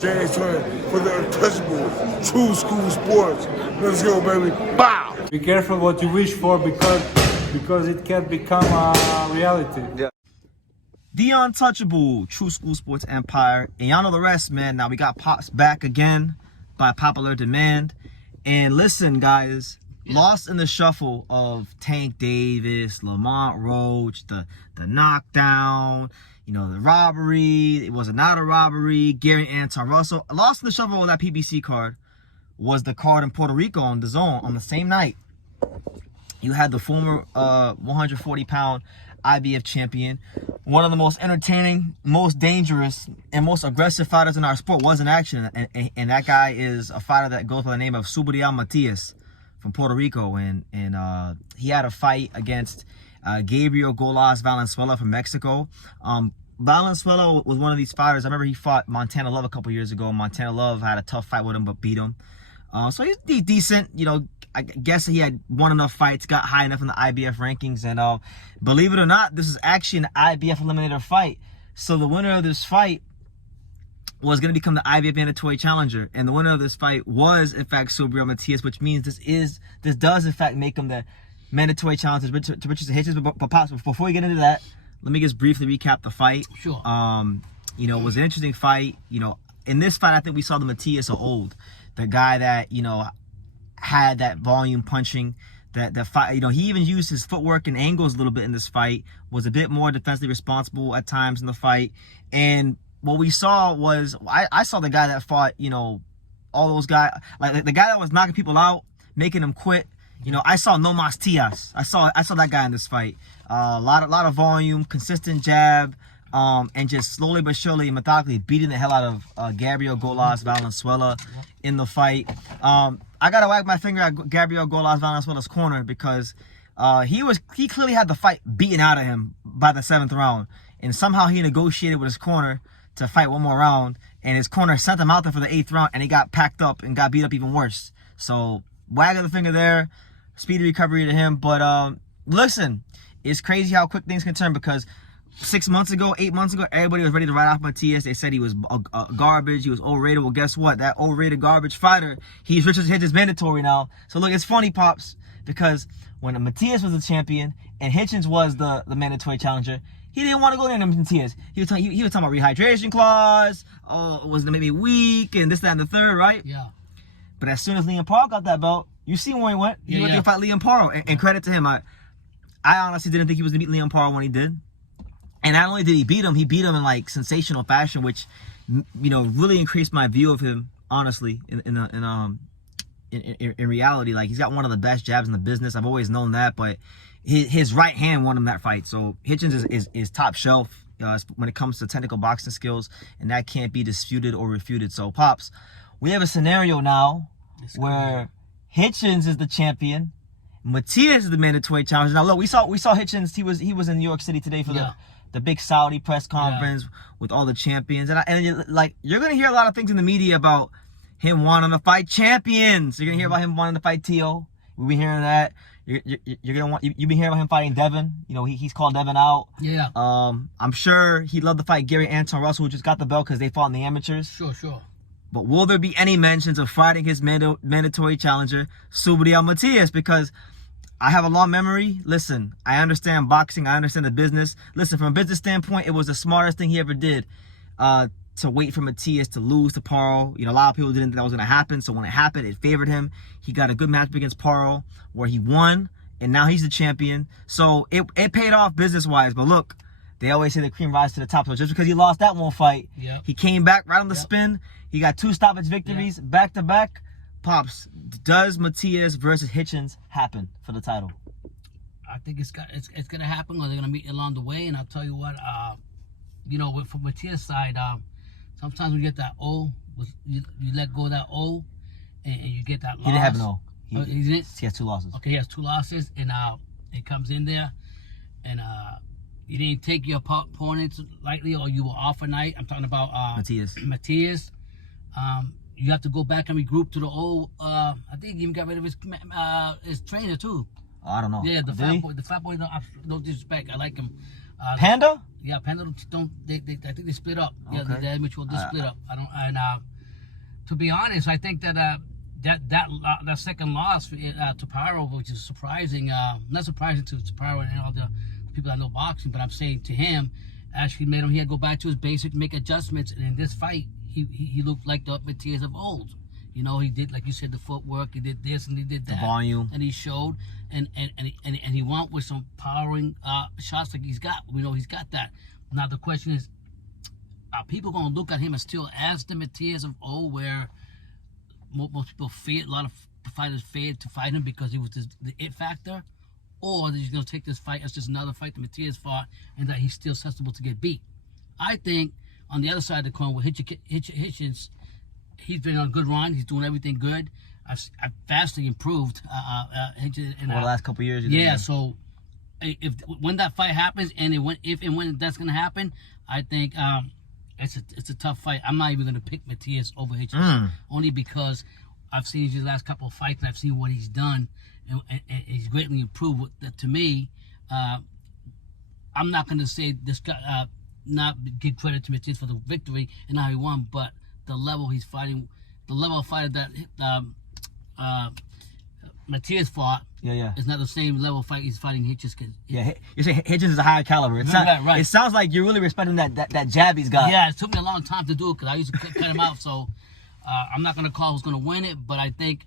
James Turner for the untouchable True School Sports. Let's go, baby. Bow! Be careful what you wish for because it can become a reality. Yeah. The untouchable True School Sports Empire. And y'all know the rest, man. Now we got Pops back again by popular demand. And listen, guys, lost in the shuffle of Tank Davis, Lamont Roach, the knockdown, you know, the robbery. It was not a robbery. Gary Anton Russell. Lost in the shuffle of that PBC card was the card in Puerto Rico on the zone on the same night. You had the former 140-pound IBF champion, one of the most entertaining, most dangerous, and most aggressive fighters in our sport was in action. And that guy is a fighter that goes by the name of Subriel Matias from Puerto Rico. And he had a fight against Gabriel Golas Valenzuela from Mexico. Valenzuela was one of these fighters. I remember he fought Montana Love a couple years ago. Montana Love had a tough fight with him, but beat him. So he's decent, you know. I guess he had won enough fights, got high enough in the IBF rankings, and believe it or not, this is actually an IBF eliminator fight. So the winner of this fight was going to become the IBF mandatory challenger, and the winner of this fight was, in fact, Subriel Matias, which means this does, in fact, make him the mandatory challenger to Richardson Hitchins. But Pops, before we get into that, let me just briefly recap the fight. Sure. You know, it was an interesting fight. You know, in this fight, I think we saw the Matias of old, the guy that, you know, had that volume punching, that fight. You know, he even used his footwork and angles a little bit in this fight, was a bit more defensively responsible at times in the fight. And what we saw was, I saw the guy that fought, you know, all those guys, like the guy that was knocking people out, making them quit. You know, I saw No Mas Tias. I saw that guy in this fight. A lot of volume, consistent jab, and just slowly but surely and methodically beating the hell out of Gabriel Golas Valenzuela in the fight. I gotta wag my finger at Gabriel Golas Valenzuela's corner because he clearly had the fight beaten out of him by the 7th round, and somehow he negotiated with his corner to fight one more round, and his corner sent him out there for the 8th round, and he got packed up and got beat up even worse. So wag of the finger there, speedy recovery to him. But listen, it's crazy how quick things can turn, because 6 months ago, 8 months ago, everybody was ready to write off Matias. They said he was garbage. He was overrated. Well, guess what? That overrated garbage fighter, he's Richardson Hitchins mandatory now. So look, it's funny, Pops, because when Matias was the champion and Hitchins was the mandatory challenger, he didn't want to go there to Matias. He was talking about rehydration clause. Oh, it was maybe weak and this, that, and the third, right? Yeah. But as soon as Liam Parr got that belt, you see where he went. He went to fight Liam Parr, and credit to him. I honestly didn't think he was gonna beat Liam Parr when he did. And not only did he beat him in like sensational fashion, which, you know, really increased my view of him, honestly, in reality. Like, he's got one of the best jabs in the business. I've always known that, but his right hand won him that fight. So Hitchins is top shelf when it comes to technical boxing skills, and that can't be disputed or refuted. So, Pops, we have a scenario now where Hitchins is the champion, Matias is the mandatory challenger. Now, look, we saw Hitchins. He was in New York City today for the big Saudi press conference with all the champions, and like, you're gonna hear a lot of things in the media about him wanting to fight champions. You're gonna hear about him wanting to fight Tio. We've been hearing that. You've been hearing about him fighting Devin. You know, he's called Devin out. Yeah. I'm sure he'd love to fight Gary Anton Russell, who just got the belt because they fought in the amateurs. Sure. But will there be any mentions of fighting his mandatory challenger, Subriel Matias? Because I have a long memory. Listen, I understand boxing. I understand the business. Listen, from a business standpoint, it was the smartest thing he ever did to wait for Matias to lose to Parle. You know, a lot of people didn't think that was going to happen. So when it happened, it favored him. He got a good match against Parle where he won, and now he's the champion. So it paid off business-wise. But look, they always say the cream rises to the top. So just because he lost that one fight, he came back right on the spin. He got 2 stoppage victories back-to-back. Pops, does Matias versus Hitchins happen for the title? I think it's gonna happen, or they're gonna meet along the way. And I'll tell you what, you know, from Matias' side, sometimes we get that O, you let go of that O, and you get that loss. He didn't have an O. He has 2 losses. Okay, he has 2 losses, and it comes in there, and you didn't take your opponents lightly, or you were off a night. I'm talking about Matias. You have to go back and regroup to the old. I think he even got rid of his trainer too. I don't know. Yeah, the fat boy. The fat boy. No disrespect, I like him, Panda? Yeah, Panda don't. I think they split up. Yeah, Okay. they mutual. They split up. I don't. And to be honest, I think that that second loss to Pyro, which is surprising. Not surprising to Pyro and all the people that know boxing, but I'm saying to him, actually made him. He had to go back to his basic, make adjustments, and in this fight, he looked like the Matias of old. You know, he did, like you said, the footwork. He did this and he did that. The volume. And he showed, and he went with some powering shots like he's got. We know he's got that. Now the question is, are people going to look at him as still as the Matias of old, where most people feared, a lot of fighters feared to fight him because he was the it factor, or they're just going to take this fight as just another fight that Matias fought and that he's still susceptible to get beat? I think on the other side of the coin with Hitchins, he's been on a good run. He's doing everything good. I've vastly improved. Hitchins in Over the last couple of years. Yeah. So when that fight happens, and if and when that's gonna happen, I think it's a tough fight. I'm not even gonna pick Matias over Hitchins, only because I've seen his last couple of fights and I've seen what he's done, and he's greatly improved. To me, I'm not gonna say this guy. Not give credit to Matias for the victory and how he won, but the level he's fighting, the level of fighter that Matias fought, is not the same level of fight he's fighting Hitchins. Yeah, you're saying Hitchins is a higher caliber. Right. It sounds like you're really respecting that jab he's got. Yeah, it took me a long time to do it because I used to cut him out. So I'm not gonna call who's gonna win it, but I think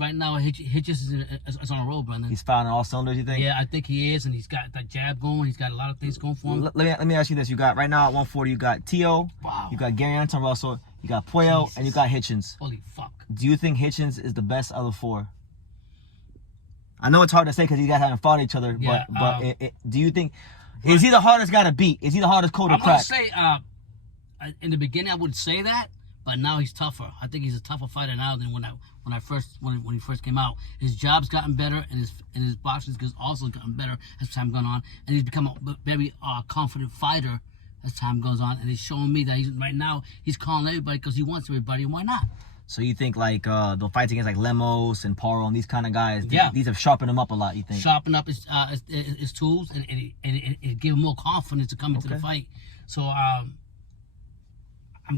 right now Hitchins is on a roll, Brendan. He's firing on all cylinders, you think? Yeah, I think he is, and he's got that jab going. He's got a lot of things going for him. Let me ask you this: you got right now at 140, you got Tio, you got Gary Anton Russell, you got Puello, and you got Hitchins. Holy fuck! Do you think Hitchins is the best of the four? I know it's hard to say because you guys haven't fought each other, yeah, but do you think is he the hardest guy to beat? Is he the hardest code to crack? I'm gonna say in the beginning I would say that, but now he's tougher. I think he's a tougher fighter now than when he first came out. His job's gotten better, and his boxing skills also gotten better as time gone on, and he's become a very confident fighter as time goes on. And he's showing me that right now he's calling everybody because he wants everybody, and why not? So you think like the fights against like Lemos and Paro and these kind of guys, yeah, these have sharpened him up a lot, you think? Sharpen up his tools and it give him more confidence to come into the fight. So I'm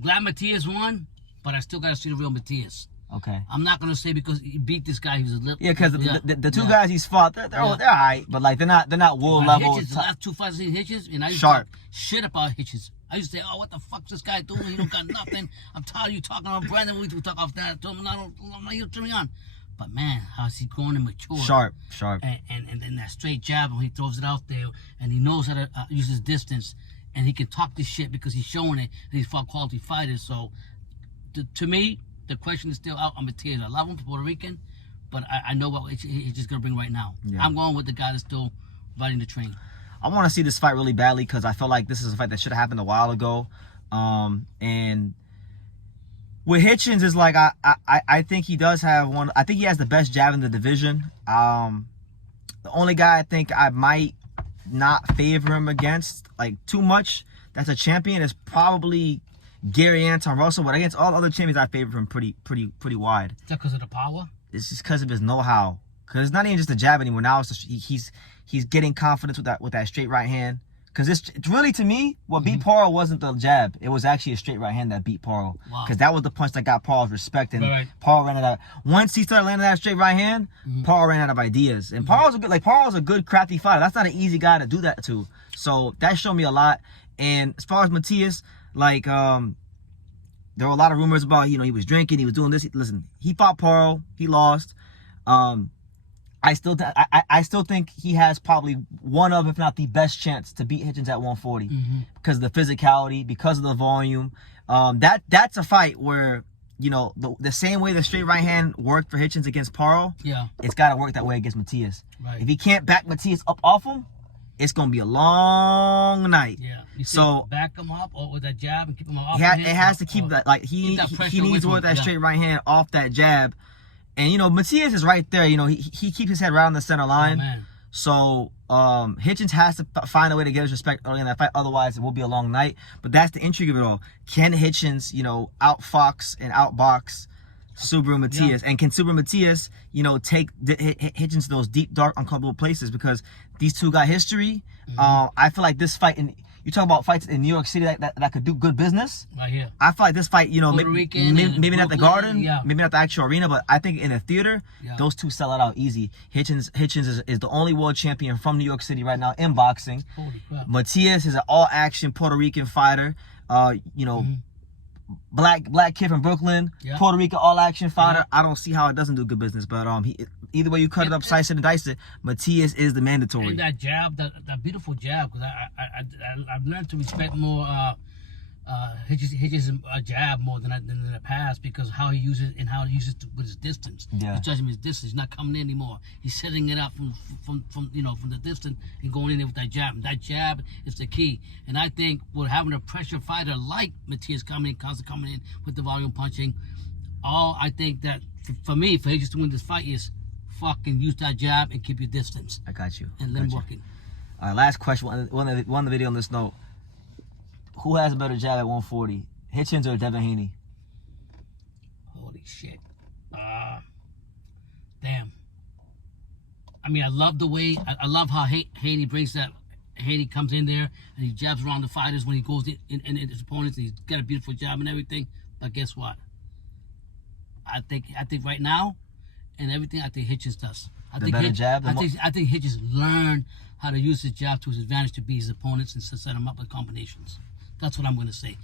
glad Matias won, but I still got to see the real Matias. Okay. I'm not gonna say because he beat this guy. He was a little. Yeah, because the two guys he's fought, they're all right, but like they're not world level. Hitchins, the last two fights in Hitchins, and I used sharp to talk shit about Hitchins. I used to say, "Oh, what the fuck's this guy doing? He don't got nothing." I'm tired of you talking about Brandon. We talk off that. I told him, I'm not here to turn me on. But man, how's he growing and mature? Sharp. And then that straight jab when he throws it out there, and he knows how to use his distance, and he can talk this shit because he's showing it. And he's fought quality fighters. So, to me, the question is still out on Matias. I love him, Puerto Rican, but I know what he's just going to bring right now. Yeah. I'm going with the guy that's still riding the train. I want to see this fight really badly because I feel like this is a fight that should have happened a while ago. And with Hitchins, is like I think he does have one. I think he has the best jab in the division. The only guy I think I might not favor him against like too much that's a champion is probably Gary Anton Russell, but against all other champions, I favor him pretty wide. Is that because of the power? It's just because of his know-how. Because it's not even just a jab anymore. Now it's he's getting confidence with that straight right hand. Because it's really, to me, what beat Paro wasn't the jab. It was actually a straight right hand that beat Paro. Because that was the punch that got Paro's respect. And Paro ran out of... Once he started landing that straight right hand, Paro ran out of ideas. And Paro's a good, crafty fighter. That's not an easy guy to do that to. So that showed me a lot. And as far as Matias... Like, there were a lot of rumors about, he was drinking, he was doing this. Listen, he fought Paro, he lost. I still think he has probably one of, if not the best chance to beat Hitchins at 140 because of the physicality, because of the volume. That's a fight where, the same way the straight right hand worked for Hitchins against Paro, it's got to work that way against Matias. Right. If he can't back Matias up off him, it's gonna be a long night. Yeah. So back him up or with that jab and keep him off. It has to keep that. Like he needs to work that straight right hand off that jab. And Matias is right there. He keeps his head right on the center line. Oh, man. So Hitchins has to find a way to get his respect early in that fight. Otherwise, it will be a long night. But that's the intrigue of it all. Can Hitchins, outfox and outbox Subriel Matias. And can Subriel Matias, you know, take Hitchins to those deep, dark, uncomfortable places? Because these two got history. I feel like this fight, and you talk about fights in New York City that could do good business. Right here. I feel like this fight, you know, maybe not the Garden, yeah. maybe not the actual arena, but I think in a theater, those two sell it out easy. Hitchins is the only world champion from New York City right now in boxing. Holy crap. Matias is an all-action Puerto Rican fighter. You know, black kid from Brooklyn, Puerto Rican all-action fighter. I don't see how it doesn't do good business, but either way you cut it up, slice it and dice it, Matias is the mandatory. And that jab, that beautiful jab, because I've learned to respect more Hitchins a jab more than in the past, because how he uses with his distance. Yeah. He's judging his distance. He's not coming in anymore. He's setting it up from the distance and going in there with that jab. And that jab is the key. And I think with having a pressure fighter like Matias coming in with the volume punching, I think that for me, for Hitchins to win this fight is fucking use that jab and keep your distance. I got you. And let him work it. All right, last question. One of the video on this note. Who has a better jab at 140? Hitchins or Devin Haney? Holy shit. Damn. I mean, I love the way, I love how Haney brings that. Haney comes in there and he jabs around the fighters when he goes in his opponents. And he's got a beautiful jab and everything. But guess what? I think right now and everything, I think Hitchins does. I think Hitchins learned how to use his jab to his advantage to beat his opponents and set them up with combinations. That's what I'm going to say.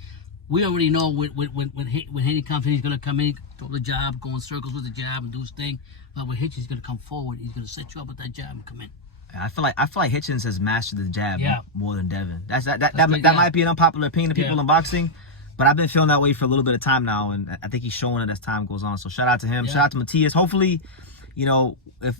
We already know when Haney comes in, he's going to come in, throw the jab, go in circles with the jab and do his thing. But when Hitchins, he's going to come forward. He's going to set you up with that jab and come in. I feel like Hitchins has mastered the jab more than Devin. That might be an unpopular opinion to people in boxing, but I've been feeling that way for a little bit of time now, and I think he's showing it as time goes on. So shout out to him. Shout out to Matias. Hopefully, you know, if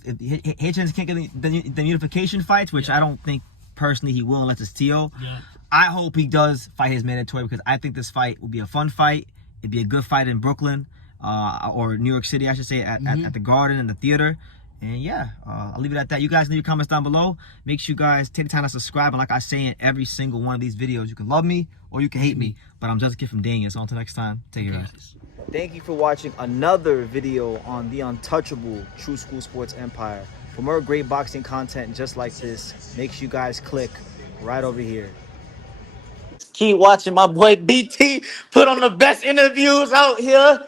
Hitchins can't get the unification fights, which I don't think personally he will unless it's Tio. Yeah. I hope he does fight his mandatory, because I think this fight will be a fun fight. It'd be a good fight in Brooklyn or New York City, I should say, at the Garden and the theater. And yeah, I'll leave it at that. You guys leave your comments down below. Make sure you guys take the time to subscribe. And like I say in every single one of these videos, you can love me or you can hate me. But I'm just a kid from Daniel. So until next time, take care, guys. Thank you for watching another video on the untouchable True School Sports Empire. For more great boxing content just like this, make sure you guys click right over here. Keep watching my boy BT put on the best interviews out here.